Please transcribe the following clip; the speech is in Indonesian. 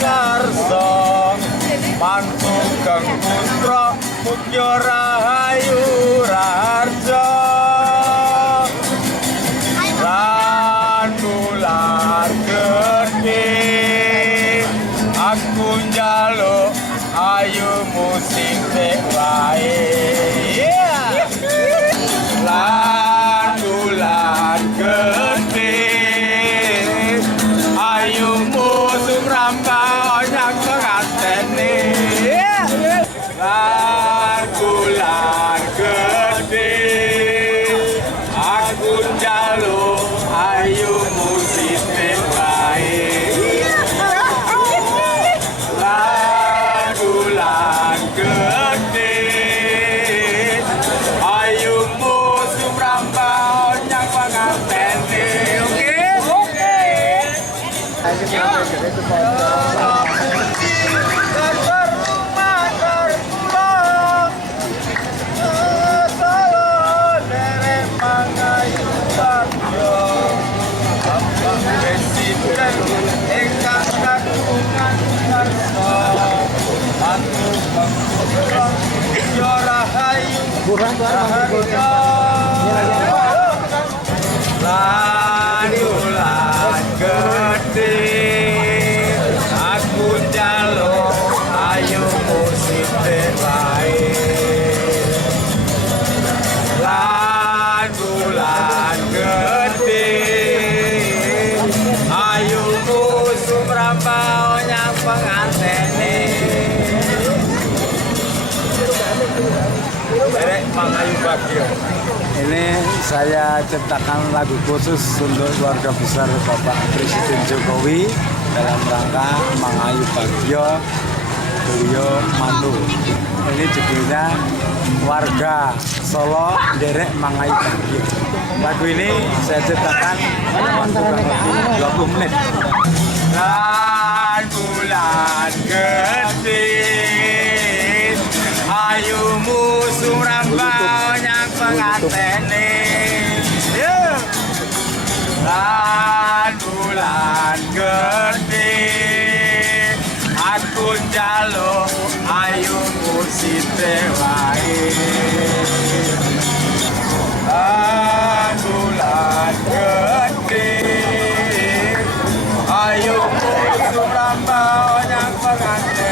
ngarsa mantu kang putra mukya rahayu raharja lan ular gedhe aku njaluk ayumu sing wae lan ular gedhe ayumu sumrambah nyang pengantene lan ular gedhe aku njaluk ayumu sing wae lan ular gedhe ayumu sumrambah nyang pengantene. Oke. Lan ulan gede aku njaluk ayumu sithik wae lan ulan gede ayumu sumrambah nyang pengantene derek mangayu bagyo. Ini saya ciptakan lagu khusus untuk keluarga besar Bapak Presiden Jokowi dalam rangka Mangayu Bagyo beliau mantu. Ini judulnya Warga Solo Derek Mangayu Bagyo. Lagu ini saya ciptakan waktu kurang lebih 20 menit. Lan bulan gede ayumu sumrambah nyang pengantene lan bulan gede aku njaluk ayumu sithik wae lan bulan gede ayumu sumrambah nyang pengantene